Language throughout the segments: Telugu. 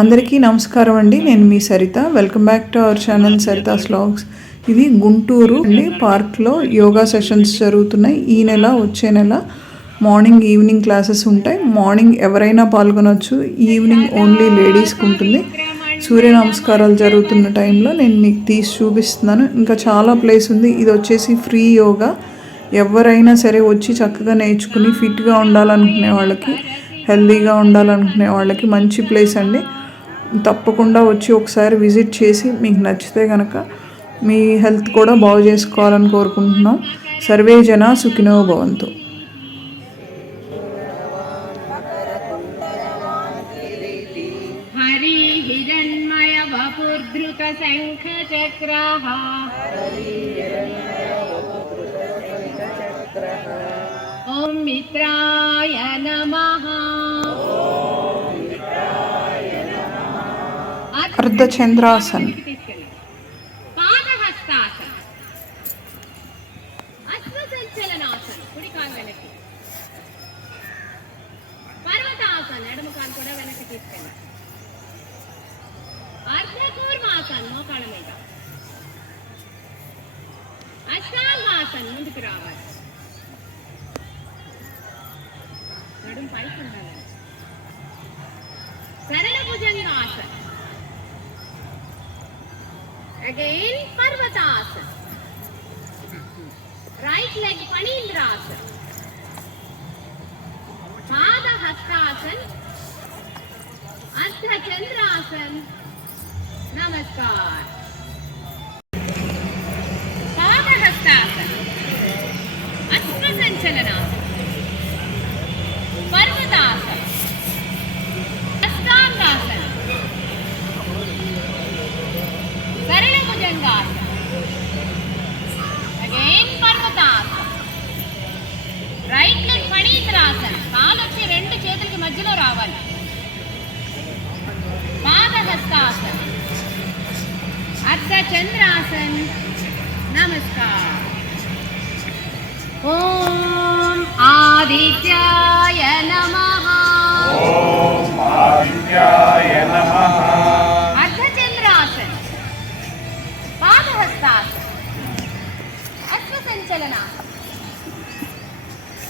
అందరికీ నమస్కారం అండి. నేను మీ Saritha. Welcome back to our channel Saritha vlogs ఇది గుంటూరు అండి. పార్క్లో యోగా సెషన్స్ జరుగుతున్నాయి. ఈ నెల వచ్చే నెల మార్నింగ్ ఈవినింగ్ క్లాసెస్ ఉంటాయి. మార్నింగ్ ఎవరైనా పాల్గొనవచ్చు ఈవినింగ్ ఓన్లీ లేడీస్కి ఉంటుంది. సూర్య నమస్కారాలు జరుగుతున్న టైంలో నేను మీకు తీసి చూపిస్తున్నాను. ఇంకా చాలా ప్లేస్ ఉంది. ఇది వచ్చేసి ఫ్రీ యోగా. ఎవరైనా సరే వచ్చి చక్కగా నేర్చుకుని ఫిట్గా ఉండాలనుకునే వాళ్ళకి హెల్తీగా ఉండాలనుకునే వాళ్ళకి మంచి ప్లేస్ అండి. తప్పకుండా వచ్చి ఒకసారి విజిట్ చేసి మీకు నచ్చితే కనుక మీ హెల్త్ కూడా బాగు చేసుకోవాలని కోరుకుంటున్నాం సర్వే జన సుఖినో భవంతు हरि हिरण्मय वपुर्धृतशङ्खचक्रः ॐ मित्राय మోకాళ్ళ మీద అష్టాంగాసన్ ముందుకు రావాలి నడుము పైకి ఉండాలి Again, Parvatasana. Right leg Panindrasana. Pada Hastasana. Ardha Chandrasana. Namaskar. పాదహస్తాసన అర్ధ చంద్రాసన్ నమస్కార్ ఓం ఆదిత్యాయ నమః అర్ధచంద్రాసన పాదహస్తాసన అశ్వసంచలనాసన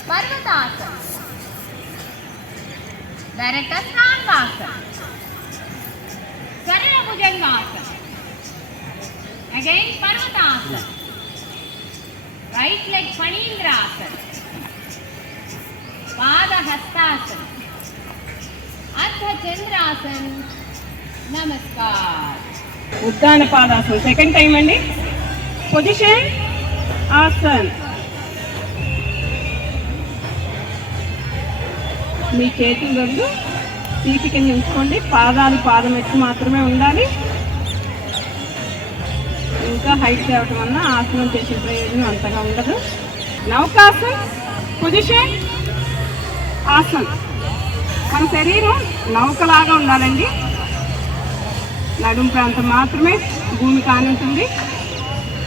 పర్వతాసన డైరెక్ట్ స్నాంగాసన సరళ భుజంగాసన అగైన్ పర్వతాసన రైట్ లెగ్ ఫణీంద్రాసన పాదహస్తాసన అర్ధచంద్రాసన్. నమస్కార్. ఉద్దాన పాదాసనం. సెకండ్ టైం అండి. పొజిషన్ ఆసన్. మీ చేతులు రెండు. తీపి కింద ఉంచుకోండి. పాదాలు పాదం ఎత్తు మాత్రమే ఉండాలి. ఇంకా హైట్ తేవటం వల్ల ఆసనం చేసే ప్రయోజనం అంతగా ఉండదు. నౌకాసన్ పొజిషన్ ఆసన్. మన శరీరం నౌకలాగా ఉండాలండి. నడుము ప్రాంతం మాత్రమే భూమి కానుంటుంది.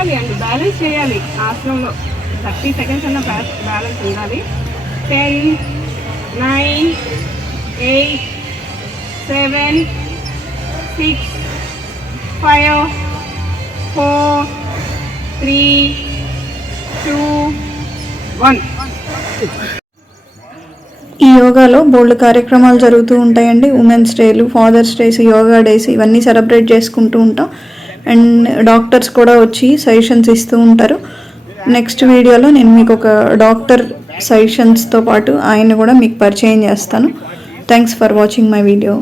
అండి బ్యాలెన్స్ చేయాలి ఆసనంలో. థర్టీ సెకండ్స్ అన్న బ్యాలెన్స్ ఉండాలి. Ten nine eight seven six five four three two one ఈ యోగాలో బోల్డ్ కార్యక్రమాలు జరుగుతూ ఉంటాయండి. ఉమెన్స్ డేలు ఫాదర్స్ డేస్ యోగా డేస్ ఇవన్నీ సెలబ్రేట్ చేసుకుంటూ ఉంటాం. అండ్ డాక్టర్స్ కూడా వచ్చి సజెషన్స్ ఇస్తూ ఉంటారు. నెక్స్ట్ వీడియోలో నేను మీకు ఒక డాక్టర్ సజెషన్స్తో పాటు ఆయన కూడా మీకు పరిచయం చేస్తాను. Thanks for watching my video